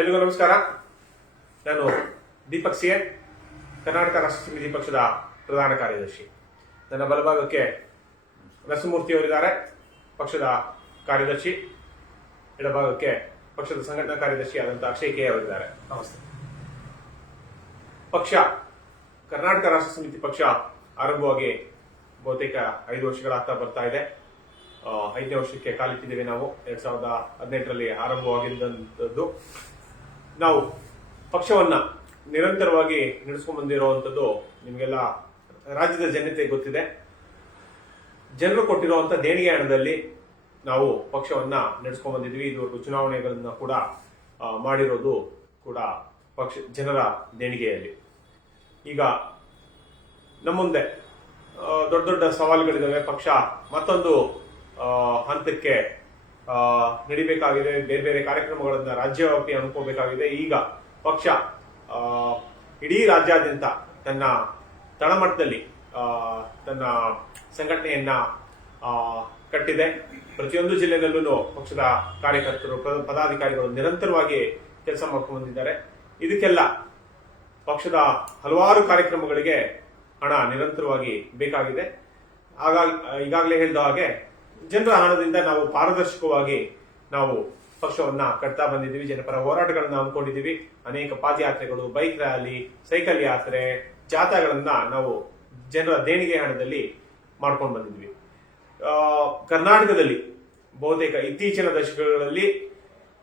ಎಲ್ರಿಗೂ ನಮಸ್ಕಾರ. ನಾನು ದೀಪಕ್ ಸಿ ಎನ್ ಕರ್ನಾಟಕ ರಾಷ್ಟ್ರ ಸಮಿತಿ ಪಕ್ಷದ ಪ್ರಧಾನ ಕಾರ್ಯದರ್ಶಿ. ನನ್ನ ಬಲಭಾಗಕ್ಕೆ ನರಸಿಂಹಮೂರ್ತಿ ಅವರಿದ್ದಾರೆ ಪಕ್ಷದ ಕಾರ್ಯದರ್ಶಿ. ಎಡಭಾಗಕ್ಕೆ ಪಕ್ಷದ ಸಂಘಟನಾ ಕಾರ್ಯದರ್ಶಿ ಆದಂತಹ ಅಕ್ಷಯ್ ಕೆ ಅವರಿದ್ದಾರೆ. ನಮಸ್ತೆ. ಪಕ್ಷ ಕರ್ನಾಟಕ ರಾಷ್ಟ್ರ ಸಮಿತಿ ಪಕ್ಷ ಆರಂಭವಾಗಿ ಬಹುತೇಕ ಐದು ವರ್ಷಗಳಾಗ್ತಾ ಬರ್ತಾ ಇದೆ. ಐದನೇ ವರ್ಷಕ್ಕೆ ಕಾಲಿಟ್ಟಿದ್ದೇವೆ ನಾವು. ಎರಡ್ ಸಾವಿರದ ಹದಿನೆಂಟರಲ್ಲಿ ಆರಂಭವಾಗಿದ್ದಂಥದ್ದು ನಾವು ಪಕ್ಷವನ್ನ ನಿರಂತರವಾಗಿ ನಡೆಸ್ಕೊಂಡ್ ಬಂದಿರುವಂತದ್ದು ನಿಮಗೆಲ್ಲ ರಾಜ್ಯದ ಜನತೆ ಗೊತ್ತಿದೆ. ಜನರು ಕೊಟ್ಟಿರುವಂತ ದೇಣಿಗೆ ಹಣದಲ್ಲಿ ನಾವು ಪಕ್ಷವನ್ನ ನಡೆಸ್ಕೊಂಡ್ ಬಂದಿದ್ವಿ. ಇದುವರೆಗೂ ಚುನಾವಣೆಗಳನ್ನ ಕೂಡ ಮಾಡಿರೋದು ಕೂಡ ಪಕ್ಷ, ಜನರ ದೇಣಿಗೆಯಲ್ಲಿ. ಈಗ ನಮ್ಮ ಮುಂದೆ ದೊಡ್ಡ ದೊಡ್ಡ ಸವಾಲುಗಳಿದ್ದಾವೆ ಪಕ್ಷ ಮತ್ತೊಂದು ಹಂತಕ್ಕೆ ನಡಿಬೇಕಾಗಿದೆ, ಬೇರೆ ಬೇರೆ ಕಾರ್ಯಕ್ರಮಗಳನ್ನ ರಾಜ್ಯವ್ಯಾಪಿ ಅನ್ಕೋಬೇಕಾಗಿದೆ ಈಗ ಪಕ್ಷ ಇಡೀ ರಾಜ್ಯಾದ್ಯಂತ ತನ್ನ ತಳಮಟ್ಟದಲ್ಲಿ ತನ್ನ ಸಂಘಟನೆಯನ್ನ ಕಟ್ಟಿದೆ. ಪ್ರತಿಯೊಂದು ಜಿಲ್ಲೆಯಲ್ಲೂ ಪಕ್ಷದ ಕಾರ್ಯಕರ್ತರು ಪದಾಧಿಕಾರಿಗಳು ನಿರಂತರವಾಗಿ ಕೆಲಸ ಮಾಡ್ಕೊಂಡು ಬಂದಿದ್ದಾರೆ. ಇದಕ್ಕೆಲ್ಲ ಪಕ್ಷದ ಹಲವಾರು ಕಾರ್ಯಕ್ರಮಗಳಿಗೆ ಹಣ ನಿರಂತರವಾಗಿ ಬೇಕಾಗಿದೆ. ಆಗ ಈಗಾಗಲೇ ಹೇಳಿದ ಹಾಗೆ ಜನರ ಹಣದಿಂದ ನಾವು ಪಾರದರ್ಶಕವಾಗಿ ನಾವು ಪಕ್ಷವನ್ನ ಕಟ್ತಾ ಬಂದಿದ್ದೀವಿ. ಜನಪರ ಹೋರಾಟಗಳನ್ನ ಹಮ್ಮಿಕೊಂಡಿದ್ದೀವಿ. ಅನೇಕ ಪಾದಯಾತ್ರೆಗಳು, ಬೈಕ್ ರ್ಯಾಲಿ, ಸೈಕಲ್ ಯಾತ್ರೆ, ಜಾಥಾಗಳನ್ನ ನಾವು ಜನರ ದೇಣಿಗೆ ಹಣದಲ್ಲಿ ಮಾಡ್ಕೊಂಡು ಬಂದಿದ್ವಿ ಕರ್ನಾಟಕದಲ್ಲಿ ಬಹುತೇಕ ಇತ್ತೀಚಿನ ದಶಕಗಳಲ್ಲಿ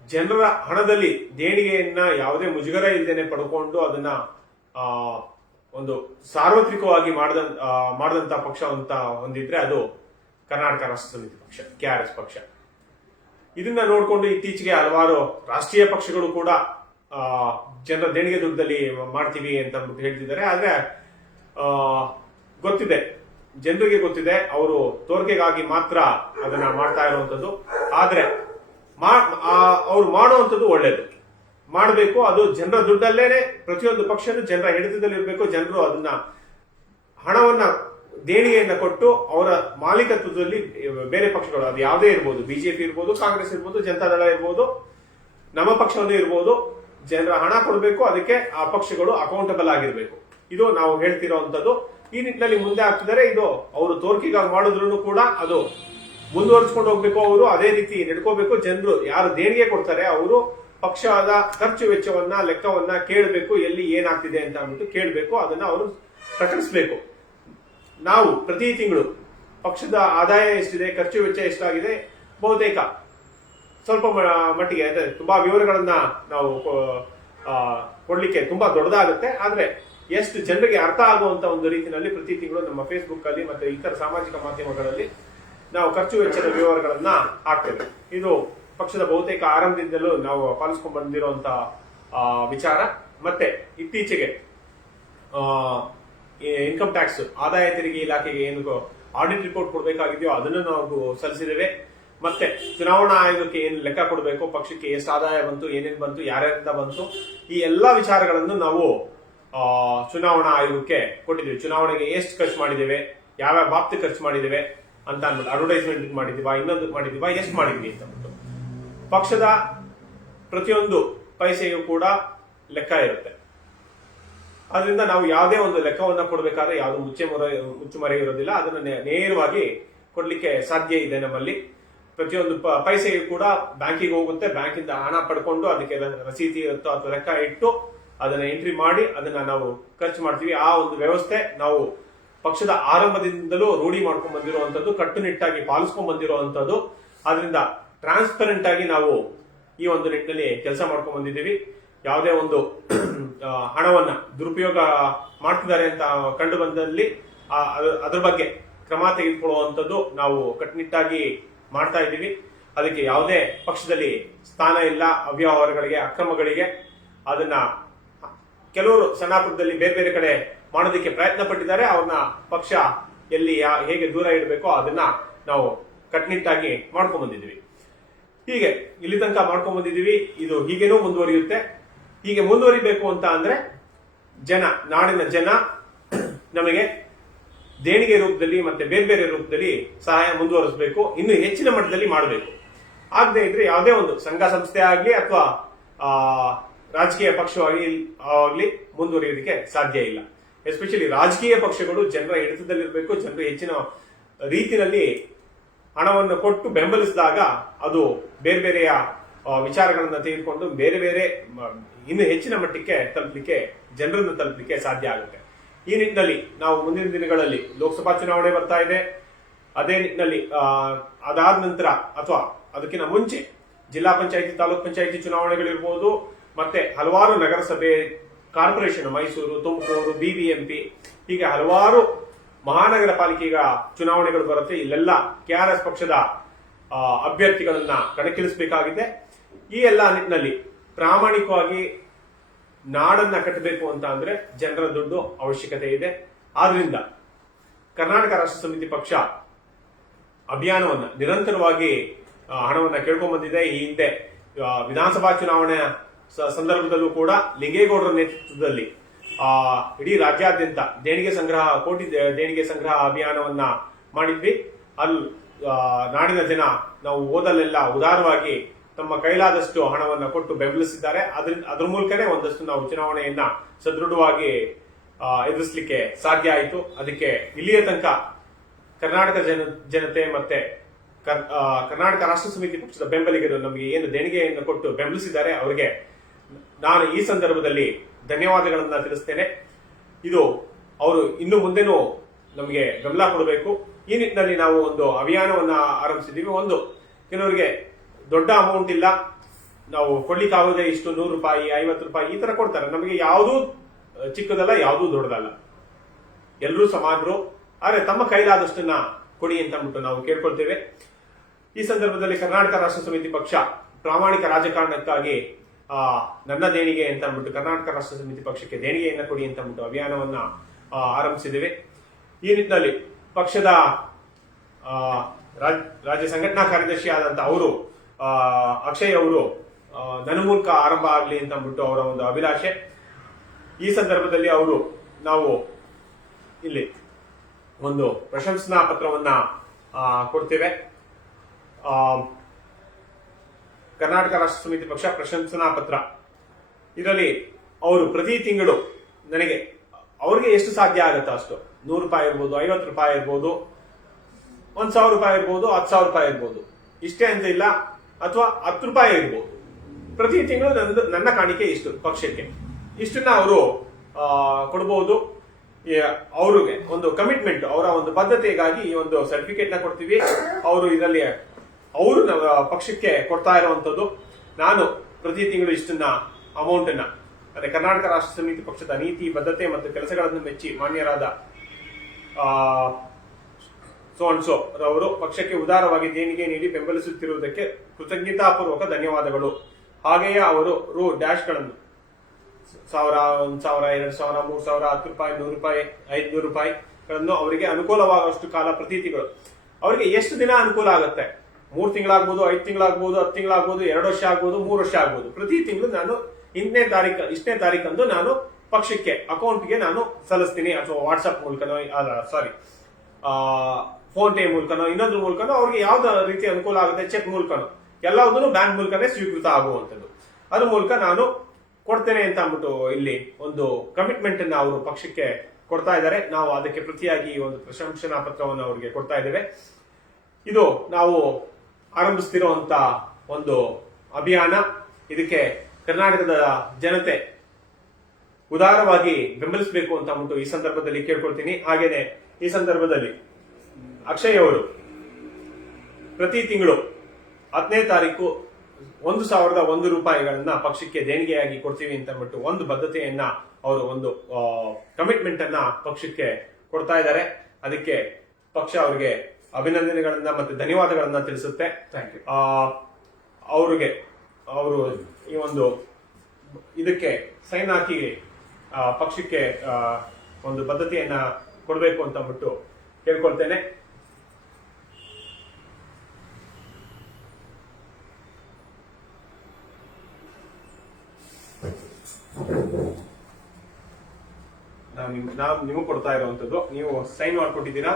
ಜನರ ಹಣದಲ್ಲಿ ದೇಣಿಗೆಯನ್ನ ಯಾವುದೇ ಮುಜುಗರ ಇಲ್ಲದೇನೆ ಪಡ್ಕೊಂಡು ಅದನ್ನ ಒಂದು ಸಾರ್ವತ್ರಿಕವಾಗಿ ಮಾಡಿದ ಮಾಡಿದಂತ ಪಕ್ಷ ಅಂತ ಹೊಂದಿದ್ರೆ ಅದು ಕರ್ನಾಟಕ ರಾಷ್ಟ್ರ ಸಮಿತಿ ಪಕ್ಷ ಕೆಆರ್ಎಸ್ ಪಕ್ಷ. ಇದನ್ನ ನೋಡಿಕೊಂಡು ಇತ್ತೀಚೆಗೆ ಹಲವಾರು ರಾಷ್ಟ್ರೀಯ ಪಕ್ಷಗಳು ಕೂಡ ಜನರ ದೇಣಿಗೆ ದುಡ್ಡಲ್ಲಿ ಮಾಡ್ತೀವಿ ಅಂತ ಅಂದ್ಬಿಟ್ಟು ಹೇಳ್ತಿದ್ದಾರೆ. ಆದ್ರೆ ಗೊತ್ತಿದೆ. ಜನರಿಗೆ ಗೊತ್ತಿದೆ. ಅವರು ತೋರಿಕೆಗಾಗಿ ಮಾತ್ರ ಅದನ್ನ ಮಾಡ್ತಾ ಇರುವಂತದ್ದು ಆದ್ರೆ ಅವ್ರು ಮಾಡುವಂಥದ್ದು ಒಳ್ಳೇದು. ಮಾಡಬೇಕು. ಅದು ಜನರ ದುಡ್ಡಲ್ಲೇನೆ ಪ್ರತಿಯೊಂದು ಪಕ್ಷನೂ ಜನರ ಹಿಡಿತದಲ್ಲಿ ಇರಬೇಕು ಜನರು ಅದನ್ನ ಹಣವನ್ನ ದೇಣಿಗೆಯನ್ನ ಕೊಟ್ಟು ಅವರ ಮಾಲೀಕತ್ವದಲ್ಲಿ, ಬೇರೆ ಪಕ್ಷಗಳು, ಅದು ಯಾವುದೇ ಇರ್ಬೋದು, ಬಿಜೆಪಿ ಇರ್ಬೋದು, ಕಾಂಗ್ರೆಸ್ ಇರ್ಬೋದು ಜನತಾದಳ ಇರ್ಬೋದು, ನಮ್ಮ ಪಕ್ಷವನ್ನೇ ಇರ್ಬೋದು, ಜನರ ಹಣ ಕೊಡಬೇಕು, ಅದಕ್ಕೆ ಆ ಪಕ್ಷಗಳು ಅಕೌಂಟಬಲ್ ಆಗಿರಬೇಕು. ಇದು ನಾವು ಹೇಳ್ತಿರೋವಂಥದ್ದು. ಈ ನಿಟ್ಟಿನಲ್ಲಿ ಮುಂದೆ ಆಗ್ತಿದ್ದಾರೆ, ಇದು ಅವರು ತೋರ್ಕಿಗಾಗಿ ಮಾಡಿದ್ರು ಕೂಡ ಅದು ಮುಂದುವರಿಸ್ಕೊಂಡು ಹೋಗ್ಬೇಕು ಅವರು, ಅದೇ ರೀತಿ ನಡ್ಕೋಬೇಕು. ಜನರು ಯಾರು ದೇಣಿಗೆ ಕೊಡ್ತಾರೆ, ಅವರು ಪಕ್ಷದ ಖರ್ಚು ವೆಚ್ಚವನ್ನ, ಲೆಕ್ಕವನ್ನ ಕೇಳಬೇಕು, ಎಲ್ಲಿ ಏನಾಗ್ತಿದೆ ಅಂತ ಅಂದ್ಬಿಟ್ಟು ಕೇಳಬೇಕು, ಅದನ್ನ ಅವರು ಪ್ರಕಟಿಸಬೇಕು. ನಾವು ಪ್ರತಿ ತಿಂಗಳು ಪಕ್ಷದ ಆದಾಯ ಎಷ್ಟಿದೆ, ಖರ್ಚು ವೆಚ್ಚ ಎಷ್ಟಾಗಿದೆ, ಬಹುತೇಕ ಸ್ವಲ್ಪ ಮಟ್ಟಿಗೆ ಅಂದ್ರೆ ತುಂಬಾ ವಿವರಗಳನ್ನ ನಾವು ಕೊಡ್ಲಿಕ್ಕೆ ತುಂಬಾ ದೊಡ್ಡದಾಗುತ್ತೆ. ಆದ್ರೆ ಎಷ್ಟು ಜನರಿಗೆ ಅರ್ಥ ಆಗುವಂತ ಒಂದು ರೀತಿಯಲ್ಲಿ ಪ್ರತಿ ತಿಂಗಳು ನಮ್ಮ ಫೇಸ್ಬುಕ್ ಅಲ್ಲಿ ಮತ್ತೆ ಇತರ ಸಾಮಾಜಿಕ ಮಾಧ್ಯಮಗಳಲ್ಲಿ ನಾವು ಖರ್ಚು ವೆಚ್ಚದ ವಿವರಗಳನ್ನ ಹಾಕ್ತೇವೆ. ಇದು ಪಕ್ಷದ ಬಹುತೇಕ ಆರಂಭದಿಂದಲೂ ನಾವು ಪಾಲಿಸ್ಕೊಂಡು ಬಂದಿರುವಂತ ವಿಚಾರ. ಮತ್ತೆ ಇತ್ತೀಚೆಗೆ ಇನ್ಕಮ್ ಟ್ಯಾಕ್ಸ್ ಆದಾಯ ತೆರಿಗೆ ಇಲಾಖೆಗೆ ಏನು ಆಡಿಟ್ ರಿಪೋರ್ಟ್ ಕೊಡಬೇಕಾಗಿದೆಯೋ ಅದನ್ನು ನಾವು ಸಲ್ಲಿಸಿದ್ದೇವೆ. ಮತ್ತೆ ಚುನಾವಣಾ ಆಯೋಗಕ್ಕೆ ಏನು ಲೆಕ್ಕ ಕೊಡಬೇಕು, ಪಕ್ಷಕ್ಕೆ ಎಷ್ಟು ಆದಾಯ ಬಂತು, ಏನೇನು ಬಂತು, ಯಾರ್ಯಾರಿಂದ ಬಂತು, ಈ ಎಲ್ಲ ವಿಚಾರಗಳನ್ನು ನಾವು ಚುನಾವಣಾ ಆಯೋಗಕ್ಕೆ ಕೊಟ್ಟಿದ್ದೀವಿ. ಚುನಾವಣೆಗೆ ಎಷ್ಟು ಖರ್ಚು ಮಾಡಿದ್ದೇವೆ, ಯಾವ್ಯಾವ ಬಾಪ್ತಿ ಖರ್ಚು ಮಾಡಿದ್ದೇವೆ ಅಂತ ಅಂದ್ಬಿಟ್ಟು ಅಡ್ವರ್ಟೈಸ್ಮೆಂಟ್ ಮಾಡಿದೀವಾ ಇನ್ನೊಂದು ಮಾಡಿದ್ದೀವಾ, ಎಷ್ಟು ಮಾಡಿದ್ವಿ ಅಂತ ಅಂದ್ಬಿಟ್ಟು. ಪಕ್ಷದ ಪ್ರತಿಯೊಂದು ಪೈಸೆಯೂ ಕೂಡ ಲೆಕ್ಕ ಇರುತ್ತೆ. ಅದರಿಂದ ನಾವು ಯಾವುದೇ ಒಂದು ಲೆಕ್ಕವನ್ನು ಕೊಡಬೇಕಾದ್ರೆ ಯಾವುದು ಮುಚ್ಚೆ ಮೊರೆ ಮುಚ್ಚುಮರೆ ಇರೋದಿಲ್ಲ. ಅದನ್ನು ನೇರವಾಗಿ ಕೊಡಲಿಕ್ಕೆ ಸಾಧ್ಯ ಇದೆ ನಮ್ಮಲ್ಲಿ. ಪ್ರತಿಯೊಂದು ಪೈಸೆಯು ಕೂಡ ಬ್ಯಾಂಕಿಗೆ ಹೋಗುತ್ತೆ. ಬ್ಯಾಂಕಿಂದ ಹಣ ಪಡ್ಕೊಂಡು ಅದಕ್ಕೆ ರಸೀದಿ ಇರುತ್ತೋ ಅಥವಾ ಲೆಕ್ಕ ಇಟ್ಟು ಅದನ್ನ ಎಂಟ್ರಿ ಮಾಡಿ ಅದನ್ನ ನಾವು ಖರ್ಚು ಮಾಡ್ತೀವಿ. ಆ ಒಂದು ವ್ಯವಸ್ಥೆ ನಾವು ಪಕ್ಷದ ಆರಂಭದಿಂದಲೂ ರೂಢಿ ಮಾಡ್ಕೊಂಡು ಬಂದಿರುವಂತದ್ದು, ಕಟ್ಟುನಿಟ್ಟಾಗಿ ಪಾಲಿಸ್ಕೊಂಡ್ ಬಂದಿರುವಂತದ್ದು. ಅದರಿಂದ ಟ್ರಾನ್ಸ್ಪರೆಂಟ್ ಆಗಿ ನಾವು ಈ ಒಂದು ನಿಟ್ಟಿನಲ್ಲಿ ಕೆಲಸ ಮಾಡ್ಕೊಂಡು ಬಂದಿದ್ದೀವಿ. ಯಾವುದೇ ಒಂದು ಹಣವನ್ನ ದುರುಪಯೋಗ ಮಾಡ್ತಿದ್ದಾರೆ ಅಂತ ಕಂಡು ಬಂದಲ್ಲಿ ಅದ್ರ- ಬಗ್ಗೆ ಕ್ರಮ ತೆಗೆದುಕೊಳ್ಳುವಂಥದ್ದು ನಾವು ಕಟ್ಟುನಿಟ್ಟಾಗಿ ಮಾಡ್ತಾ ಇದ್ದೀವಿ. ಅದಕ್ಕೆ ಯಾವುದೇ ಪಕ್ಷದಲ್ಲಿ ಸ್ಥಾನ ಇಲ್ಲ, ಅವ್ಯವಹಾರಗಳಿಗೆ, ಅಕ್ರಮಗಳಿಗೆ ಅದನ್ನ ಕೆಲವರು ಸಣ್ಣಪುರದಲ್ಲಿ ಬೇರೆ ಬೇರೆ ಕಡೆ ಮಾಡೋದಕ್ಕೆ ಪ್ರಯತ್ನ ಪಟ್ಟಿದ್ದಾರೆ. ಅವ್ರನ್ನ ಪಕ್ಷ ಎಲ್ಲಿ ಹೇಗೆ ದೂರ ಇಡಬೇಕೋ ಅದನ್ನ ನಾವು ಕಟ್ಟುನಿಟ್ಟಾಗಿ ಮಾಡ್ಕೊಂಡ್ ಬಂದಿದ್ದೀವಿ ಹೀಗೆ, ಇಲ್ಲಿ ತನಕ ಮಾಡ್ಕೊಂಡ್ ಬಂದಿದ್ದೀವಿ ಇದು ಹೀಗೇನೂ ಮುಂದುವರಿಯುತ್ತೆ. ಹೀಗೆ ಮುಂದುವರಿಬೇಕು ಅಂತ ಅಂದ್ರೆ ಜನ, ನಾಡಿನ ಜನ ನಮಗೆ ದೇಣಿಗೆ ರೂಪದಲ್ಲಿ ಮತ್ತೆ ಬೇರೆ ಬೇರೆ ರೂಪದಲ್ಲಿ ಸಹಾಯ ಮುಂದುವರಿಸಬೇಕು, ಇನ್ನು ಹೆಚ್ಚಿನ ಮಟ್ಟದಲ್ಲಿ ಮಾಡಬೇಕು. ಆಗದೆ ಇದ್ರೆ ಯಾವುದೇ ಒಂದು ಸಂಘ ಸಂಸ್ಥೆ ಆಗಲಿ ಅಥವಾ ರಾಜಕೀಯ ಪಕ್ಷವಾಗಿ ಆಗಲಿ ಮುಂದುವರಿಯೋದಕ್ಕೆ ಸಾಧ್ಯ ಇಲ್ಲ. ಎಸ್ಪೆಷಲಿ ರಾಜಕೀಯ ಪಕ್ಷಗಳು ಜನರ ಹಿಡಿತದಲ್ಲಿರಬೇಕು, ಜನರು ಹೆಚ್ಚಿನ ರೀತಿಯಲ್ಲಿ ಹಣವನ್ನು ಕೊಟ್ಟು ಬೆಂಬಲಿಸಿದಾಗ ಅದು ಬೇರೆ ಬೇರೆಯ ವಿಚಾರಗಳನ್ನು ತೆಗೆದುಕೊಂಡು ಬೇರೆ ಬೇರೆ ಇನ್ನು ಹೆಚ್ಚಿನ ಮಟ್ಟಕ್ಕೆ ತಲುಪಲಿಕ್ಕೆ, ಜನರನ್ನು ತಲುಪಲಿಕ್ಕೆ ಸಾಧ್ಯ ಆಗುತ್ತೆ. ಈ ನಿಟ್ಟಿನಲ್ಲಿ ನಾವು ಮುಂದಿನ ದಿನಗಳಲ್ಲಿ ಲೋಕಸಭಾ ಚುನಾವಣೆ ಬರ್ತಾ ಇದೆ. ಅದೇ ನಿಟ್ಟಿನಲ್ಲಿ ಅದಾದ ನಂತರ ಅಥವಾ ಅದಕ್ಕಿಂತ ಮುಂಚೆ ಜಿಲ್ಲಾ ಪಂಚಾಯತಿ, ತಾಲೂಕ್ ಪಂಚಾಯತಿ ಚುನಾವಣೆಗಳಿರ್ಬೋದು, ಮತ್ತೆ ಹಲವಾರು ನಗರಸಭೆ, ಕಾರ್ಪೊರೇಷನ್, ಮೈಸೂರು, ತುಮಕೂರು, ಬಿಬಿಎಂಪಿ, ಹೀಗೆ ಹಲವಾರು ಮಹಾನಗರ ಪಾಲಿಕೆಗಳ ಚುನಾವಣೆಗಳು ಬರುತ್ತೆ. ಇಲ್ಲೆಲ್ಲ ಕೆಆರ್ಎಸ್ ಪಕ್ಷದ ಅಭ್ಯರ್ಥಿಗಳನ್ನ ಕಣಕ್ಕಿಳಿಸಬೇಕಾಗಿದೆ. ಈ ಎಲ್ಲ ನಿಟ್ಟಿನಲ್ಲಿ ಪ್ರಾಮಾಣಿಕವಾಗಿ ನಾಡನ್ನ ಕಟ್ಟಬೇಕು ಅಂತ ಅಂದ್ರೆ ಜನರ ದುಡ್ಡು ಅವಶ್ಯಕತೆ ಇದೆ. ಆದ್ರಿಂದ ಕರ್ನಾಟಕ ರಾಷ್ಟ್ರ ಸಮಿತಿ ಪಕ್ಷ ಅಭಿಯಾನವನ್ನ ನಿರಂತರವಾಗಿ ಹಣವನ್ನ ಕೇಳ್ಕೊಂಡ್ ಬಂದಿದೆ. ಈ ಹಿಂದೆ ವಿಧಾನಸಭಾ ಚುನಾವಣೆಯ ಸಂದರ್ಭದಲ್ಲೂ ಕೂಡ ಲಿಂಗೇಗೌಡರ ನೇತೃತ್ವದಲ್ಲಿ, ಆ, ಇಡೀ ರಾಜ್ಯಾದ್ಯಂತ ದೇಣಿಗೆ ಸಂಗ್ರಹ, ಕೋಟಿ ದೇಣಿಗೆ ಸಂಗ್ರಹ ಅಭಿಯಾನವನ್ನ ಮಾಡಿದ್ವಿ. ಅಲ್ಲಿ ನಾಡಿನ ಜನ ನಾವು ಓದಲೆಲ್ಲ ಉದಾರವಾಗಿ ತಮ್ಮ ಕೈಲಾದಷ್ಟು ಹಣವನ್ನ ಕೊಟ್ಟು ಬೆಂಬಲಿಸಿದ್ದಾರೆ. ಅದ್ರ ಅದ್ರ ಮೂಲಕನೇ ಒಂದಷ್ಟು ನಾವು ಚುನಾವಣೆಯನ್ನ ಸದೃಢವಾಗಿ ಎದುರಿಸಲಿಕ್ಕೆ ಸಾಧ್ಯ ಆಯಿತು. ಅದಕ್ಕೆ ಇಲ್ಲಿಯ ತನಕ ಕರ್ನಾಟಕ ಜನ, ಜನತೆ ಮತ್ತೆ ಕರ್- ಕರ್ನಾಟಕ ರಾಷ್ಟ್ರ ಸಮಿತಿ ಪಕ್ಷದ ಬೆಂಬಲಿಗರು ನಮಗೆ ಏನು ದೇಣಿಗೆಯನ್ನು ಕೊಟ್ಟು ಬೆಂಬಲಿಸಿದ್ದಾರೆ ಅವರಿಗೆ ನಾನು ಈ ಸಂದರ್ಭದಲ್ಲಿ ಧನ್ಯವಾದಗಳನ್ನ ತಿಳಿಸ್ತೇನೆ. ಇದು ಅವರು ಇನ್ನು ಮುಂದೆನೂ ನಮಗೆ ಬೆಂಬಲ ಕೊಡಬೇಕು. ಈ ನಿಟ್ಟಿನಲ್ಲಿ ನಾವು ಒಂದು ಅಭಿಯಾನವನ್ನ ಆರಂಭಿಸಿದ್ದೀವಿ. ಒಂದು, ಕೆಲವರಿಗೆ ದೊಡ್ಡ ಅಮೌಂಟ್ ಇಲ್ಲ. ನಾವು ಕೊಡ್ಲಿಕ್ಕಾಗೋದೇ ಇಷ್ಟು, ನೂರು ರೂಪಾಯಿ, ಐವತ್ತು ರೂಪಾಯಿ, ಈ ತರ ಕೊಡ್ತಾರೆ. ನಮಗೆ ಯಾವುದೂ ಚಿಕ್ಕದಲ್ಲ, ಯಾವುದೂ ದೊಡ್ಡದಲ್ಲ. ಎಲ್ಲರೂ ಸಮಾನರು. ಆದರೆ ತಮ್ಮ ಕೈಲಾದಷ್ಟನ್ನ ಕೊಡಿ ಅಂತ ಅಂದ್ಬಿಟ್ಟು ನಾವು ಕೇಳ್ಕೊಳ್ತೇವೆ. ಈ ಸಂದರ್ಭದಲ್ಲಿ ಕರ್ನಾಟಕ ರಾಷ್ಟ್ರ ಸಮಿತಿ ಪಕ್ಷ ಪ್ರಾಮಾಣಿಕ ರಾಜಕಾರಣಕ್ಕಾಗಿ ನನ್ನ ದೇಣಿಗೆ ಅಂತ ಅಂದ್ಬಿಟ್ಟು ಕರ್ನಾಟಕ ರಾಷ್ಟ್ರ ಸಮಿತಿ ಪಕ್ಷಕ್ಕೆ ದೇಣಿಗೆಯನ್ನ ಕೊಡಿ ಅಂತ ಅಂದ್ಬಿಟ್ಟು ಅಭಿಯಾನವನ್ನ ಆರಂಭಿಸಿದ್ದೇವೆ. ಈ ನಿಟ್ಟಿನಲ್ಲಿ ಪಕ್ಷದ ರಾಜ್ಯ ಸಂಘಟನಾ ಕಾರ್ಯದರ್ಶಿ ಆದಂತ ಅವರು ಅಕ್ಷಯ್ ಅವರು ಮೂಲಕ ಆರಂಭ ಆಗಲಿ ಅಂತ ಅಂದ್ಬಿಟ್ಟು ಅವರ ಒಂದು ಅಭಿಲಾಷೆ. ಈ ಸಂದರ್ಭದಲ್ಲಿ ಅವರು ನಾವು ಇಲ್ಲಿ ಒಂದು ಪ್ರಶಂಸನಾ ಪತ್ರವನ್ನ ಕೊಡ್ತೇವೆ. ಕರ್ನಾಟಕ ರಾಷ್ಟ್ರ ಸಮಿತಿ ಪಕ್ಷ ಪ್ರಶಂಸನಾ ಪತ್ರ. ಇದರಲ್ಲಿ ಅವರು ಪ್ರತಿ ತಿಂಗಳು ನನಗೆ, ಅವ್ರಿಗೆ ಎಷ್ಟು ಸಾಧ್ಯ ಆಗುತ್ತೆ ಅಷ್ಟು. ನೂರು ರೂಪಾಯಿ ಇರ್ಬೋದು, ಐವತ್ತು ರೂಪಾಯಿ ಇರ್ಬೋದು, ಒಂದು ಸಾವಿರ ರೂಪಾಯಿ ಇರ್ಬೋದು, ಹತ್ತು ಸಾವಿರ ರೂಪಾಯಿ ಇರ್ಬೋದು. ಇಷ್ಟೇ ಅಂತ ಇಲ್ಲ. ಅಥವಾ ಹತ್ತು ರೂಪಾಯಿ ಇರ್ಬೋದು. ಪ್ರತಿ ತಿಂಗಳು ನನ್ನದು ನನ್ನ ಕಾಣಿಕೆ ಇಷ್ಟು ಪಕ್ಷಕ್ಕೆ. ಇಷ್ಟನ್ನ ಅವರು ಕೊಡಬಹುದು ಅವ್ರಿಗೆ ಒಂದು ಕಮಿಟ್ಮೆಂಟ್ ಅವರ ಒಂದು ಬದ್ಧತೆಗಾಗಿ ಈ ಒಂದು ಸರ್ಟಿಫಿಕೇಟ್ನ ಕೊಡ್ತೀವಿ. ಅವರು ಇದರಲ್ಲಿ, ಅವರು ಪಕ್ಷಕ್ಕೆ ಕೊಡ್ತಾ ಇರುವಂತದ್ದು. ನಾನು ಪ್ರತಿ ತಿಂಗಳು ಇಷ್ಟನ್ನ ಅಮೌಂಟ್ ಅನ್ನ ಅದೇ ಕರ್ನಾಟಕ ರಾಷ್ಟ್ರ ಸಮಿತಿ ಪಕ್ಷದ ನೀತಿ, ಬದ್ಧತೆ ಮತ್ತು ಕೆಲಸಗಳನ್ನು ಮೆಚ್ಚಿ ಮಾನ್ಯರಾದ ಆ, ಸೋ ಅಂಡ್ ಸೋ ರವರು ಪಕ್ಷಕ್ಕೆ ಉದಾರವಾಗಿ ದೇಣಿಗೆ ನೀಡಿ ಬೆಂಬಲಿಸುತ್ತಿರುವುದಕ್ಕೆ ಕೃತಜ್ಞತಾಪೂರ್ವಕ ಧನ್ಯವಾದಗಳು. ಹಾಗೆಯೇ ಅವರು ರು ಡ್ಯಾಶ್ಗಳನ್ನು ಸಾವಿರ ಒಂದು ಸಾವಿರ ಎರಡು ಸಾವಿರ ಮೂರು ಸಾವಿರ ಹತ್ತು ರೂಪಾಯಿ ನೂರು ರೂಪಾಯಿ ಐದ್ನೂರು ರೂಪಾಯಿಗಳನ್ನು ಅವರಿಗೆ ಅನುಕೂಲವಾಗುವಷ್ಟು ಕಾಲ ಪ್ರತೀತಿಗಳು. ಅವರಿಗೆ ಎಷ್ಟು ದಿನ ಅನುಕೂಲ ಆಗುತ್ತೆ? ಮೂರು ತಿಂಗಳಾಗ್ಬೋದು ಐದು ತಿಂಗಳಾಗ್ಬೋದು ಹತ್ತು ತಿಂಗಳಾಗ್ಬೋದು ಎರಡು ವರ್ಷ ಆಗ್ಬೋದು ಮೂರು ವರ್ಷ ಆಗ್ಬೋದು. ಪ್ರತಿ ತಿಂಗಳು ನಾನು ಇಂಟನೇ ತಾರೀಕು ಇಷ್ಟನೇ ತಾರೀಕಂದು ನಾನು ಪಕ್ಷಕ್ಕೆ ಅಕೌಂಟ್ಗೆ ನಾನು ಸಲ್ಲಿಸ್ತೀನಿ. ಅಥವಾ ವಾಟ್ಸ್ಆಪ್ ಮೂಲಕ ಸಾರಿ ಫೋನ್ ಪೇ ಮೂಲಕನೋ, ಇನ್ನೊಂದ್ರ ಮೂಲಕನೋ, ಅವ್ರಿಗೆ ಯಾವ್ದು ರೀತಿ ಅನುಕೂಲ ಆಗುತ್ತೆ ಚೆಕ್ ಮೂಲಕನೋ ಎಲ್ಲದನ್ನು ಬ್ಯಾಂಕ್ ಮೂಲಕನೇ ಸ್ವೀಕೃತ ಆಗುವಂಥದ್ದು. ಅದ್ರ ಮೂಲಕ ನಾನು ಕೊಡ್ತೇನೆ ಅಂತ ಅಂದ್ಬಿಟ್ಟು ಇಲ್ಲಿ ಒಂದು ಕಮಿಟ್ಮೆಂಟ್ ಅನ್ನ ಅವರು ಪಕ್ಷಕ್ಕೆ ಕೊಡ್ತಾ ಇದ್ದಾರೆ. ನಾವು ಅದಕ್ಕೆ ಪ್ರತಿಯಾಗಿ ಒಂದು ಪ್ರಶಂಸನಾ ಪತ್ರವನ್ನು ಅವರಿಗೆ ಕೊಡ್ತಾ ಇದ್ದೇವೆ. ಇದು ನಾವು ಆರಂಭಿಸ್ತಿರುವಂತ ಒಂದು ಅಭಿಯಾನ. ಇದಕ್ಕೆ ಕರ್ನಾಟಕದ ಜನತೆ ಉದಾರವಾಗಿ ಬೆಂಬಲಿಸಬೇಕು ಅಂತ ಅಂದ್ಬಿಟ್ಟು ಈ ಸಂದರ್ಭದಲ್ಲಿ ಕೇಳ್ಕೊಳ್ತೀನಿ. ಹಾಗೇನೆ ಈ ಸಂದರ್ಭದಲ್ಲಿ ಅಕ್ಷಯ್ ಅವರು ಪ್ರತಿ ತಿಂಗಳು ಹತ್ತನೇ ತಾರೀಕು ಒಂದು ಸಾವಿರದ ಒಂದು ರೂಪಾಯಿಗಳನ್ನ ಪಕ್ಷಕ್ಕೆ ದೇಣಿಗೆಯಾಗಿ ಕೊಡ್ತೀವಿ ಅಂತ ಅಂದ್ಬಿಟ್ಟು ಒಂದು ಬದ್ಧತೆಯನ್ನ ಅವರು ಒಂದು ಕಮಿಟ್ಮೆಂಟ್ ಅನ್ನ ಪಕ್ಷಕ್ಕೆ ಕೊಡ್ತಾ ಇದ್ದಾರೆ. ಅದಕ್ಕೆ ಪಕ್ಷ ಅವರಿಗೆ ಅಭಿನಂದನೆಗಳನ್ನ ಮತ್ತೆ ಧನ್ಯವಾದಗಳನ್ನ ತಿಳಿಸುತ್ತೆ. ಥ್ಯಾಂಕ್ ಯು ಆ, ಅವ್ರಿಗೆ ಅವರು ಈ ಒಂದು ಇದಕ್ಕೆ ಸೈನ್ ಹಾಕಿ ಪಕ್ಷಕ್ಕೆ ಒಂದು ಬದ್ಧತೆಯನ್ನ ಕೊಡಬೇಕು ಅಂತ ಅಂದ್ಬಿಟ್ಟು ಕೇಳ್ಕೊಳ್ತೇನೆ. ನಾವು ನಿಮ್ ನಾವು ನಿಮಗೆ ಕೊಡ್ತಾ ಇರುವಂತದ್ದು ನೀವು ಸೈನ್ ಮಾಡ್ಕೊಟ್ಟಿದ್ದೀರಾ?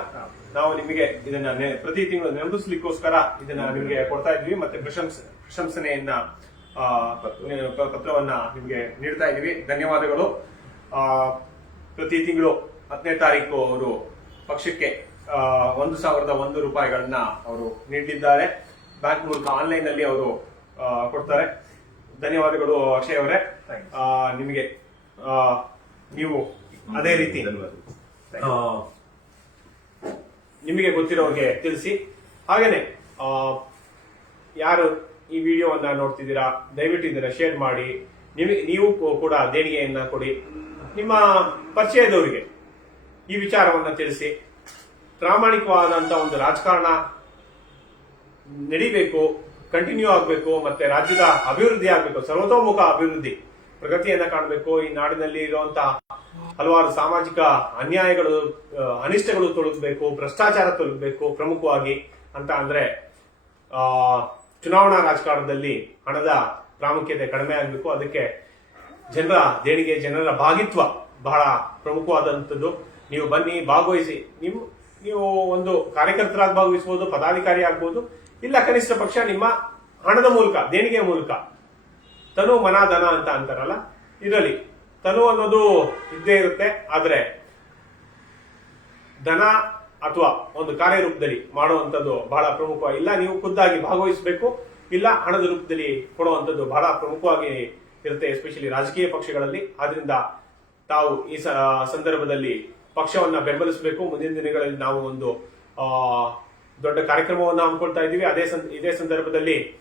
ನಾವು ನಿಮಗೆ ಇದನ್ನ ಪ್ರತಿ ತಿಂಗಳು ನೆನಪಿಸ್ಲಿಕ್ಕೋಸ್ಕರ ಇದನ್ನ ನಿಮಗೆ ಕೊಡ್ತಾ ಇದೀವಿ ಮತ್ತೆ ಪ್ರಶಂಸ ಪ್ರಶಂಸನೆಯನ್ನ ಪತ್ರವನ್ನ ನಿಮಗೆ ನೀಡ್ತಾ ಇದೀವಿ ಧನ್ಯವಾದಗಳು. ಆ, ಪ್ರತಿ ತಿಂಗಳು ಹತ್ತನೇ ತಾರೀಕು ಅವರು ಪಕ್ಷಕ್ಕೆ ಒಂದು ಸಾವಿರದ ಒಂದು ರೂಪಾಯಿಗಳನ್ನ ಅವರು ನೀಡಿದ್ದಾರೆ ಬ್ಯಾಂಕ್ ಮೂಲಕ ಆನ್ಲೈನ್ನಲ್ಲಿ ಅವರು ಕೊಡ್ತಾರೆ. ಧನ್ಯವಾದಗಳು ಅಕ್ಷಯ್ ಅವರೇ. ನಿಮಗೆ ಆ, ನೀವು ಅದೇ ರೀತಿ ನಿಮಗೆ ಗೊತ್ತಿರೋರಿಗೆ ತಿಳಿಸಿ. ಹಾಗೇನೆ ಆ, ಯಾರು ಈ ವಿಡಿಯೋವನ್ನ ನೋಡ್ತಿದ್ದೀರಾ ದಯವಿಟ್ಟು ಇದನ್ನ ಶೇರ್ ಮಾಡಿ. ನಿಮಗೆ ನೀವು ಕೂಡ ದೇಣಿಗೆಯನ್ನ ಕೊಡಿ. ನಿಮ್ಮ ಪರಿಚಯದವರಿಗೆ ಈ ವಿಚಾರವನ್ನ ತಿಳಿಸಿ. ಪ್ರಾಮಾಣಿಕವಾದಂತ ಒಂದು ರಾಜಕಾರಣ ನಡಿಬೇಕು ಕಂಟಿನ್ಯೂ ಆಗಬೇಕು ಮತ್ತೆ ರಾಜ್ಯದ ಅಭಿವೃದ್ಧಿ ಆಗಬೇಕು ಸರ್ವತೋಮುಖ ಅಭಿವೃದ್ಧಿ. ಪ್ರಗತಿಯನ್ನ ಕಾಣಬೇಕು. ಈ ನಾಡಿನಲ್ಲಿ ಇರುವಂತಹ ಹಲವಾರು ಸಾಮಾಜಿಕ ಅನ್ಯಾಯಗಳು ಅನಿಷ್ಟಗಳು ತೊಲಗಬೇಕು, ಭ್ರಷ್ಟಾಚಾರ ತೊಲಗಬೇಕು ಪ್ರಮುಖವಾಗಿ ಅಂತ ಅಂದ್ರೆ, ಆ, ಚುನಾವಣಾ ರಾಜಕಾರಣದಲ್ಲಿ ಹಣದ ಪ್ರಾಮುಖ್ಯತೆ ಕಡಿಮೆ ಆಗಬೇಕು. ಅದಕ್ಕೆ ಜನರ ದೇಣಿಗೆ, ಜನರ ಭಾಗಿತ್ವ ಬಹಳ ಪ್ರಮುಖವಾದಂಥದ್ದು. ನೀವು ಬನ್ನಿ, ಭಾಗವಹಿಸಿ. ನೀವು ನೀವು ಒಂದು ಕಾರ್ಯಕರ್ತರಾಗಿ ಭಾಗವಹಿಸಬಹುದು, ಪದಾಧಿಕಾರಿ ಆಗ್ಬಹುದು ಇಲ್ಲ ಕನಿಷ್ಠ ಪಕ್ಷ ನಿಮ್ಮ ಹಣದ ಮೂಲಕ ದೇಣಿಗೆ ಮೂಲಕ. ತನು ಮನ ಧನ ಅಂತ ಅಂತಾರಲ್ಲ? ಇರಲಿ. ತನು ಅನ್ನೋದು ಇದ್ದೇ ಇರುತ್ತೆ. ಆದ್ರೆ ಧನ ಅಥವಾ ಒಂದು ಕಾರ್ಯರೂಪದಲ್ಲಿ ಮಾಡುವಂಥದ್ದು ಬಹಳ ಪ್ರಮುಖ ಇಲ್ಲ. ನೀವು ಖುದ್ದಾಗಿ ಭಾಗವಹಿಸಬೇಕು. ಇಲ್ಲ, ಹಣದ ರೂಪದಲ್ಲಿ ಕೊಡುವಂಥದ್ದು ಬಹಳ ಪ್ರಮುಖವಾಗಿ ಇರುತ್ತೆ ಎಸ್ಪೆಷಲಿ ರಾಜಕೀಯ ಪಕ್ಷಗಳಲ್ಲಿ. ಆದ್ರಿಂದ ತಾವು ಈ ಸಂದರ್ಭದಲ್ಲಿ ಪಕ್ಷವನ್ನ ಬೆಂಬಲಿಸಬೇಕು. ಮುಂದಿನ ದಿನಗಳಲ್ಲಿ ನಾವು ಒಂದು ದೊಡ್ಡ ಕಾರ್ಯಕ್ರಮವನ್ನು ಹಮ್ಮಿಕೊಳ್ತಾ ಇದ್ದೀವಿ. ಅದೇ ಇದೇ ಸಂದರ್ಭದಲ್ಲಿ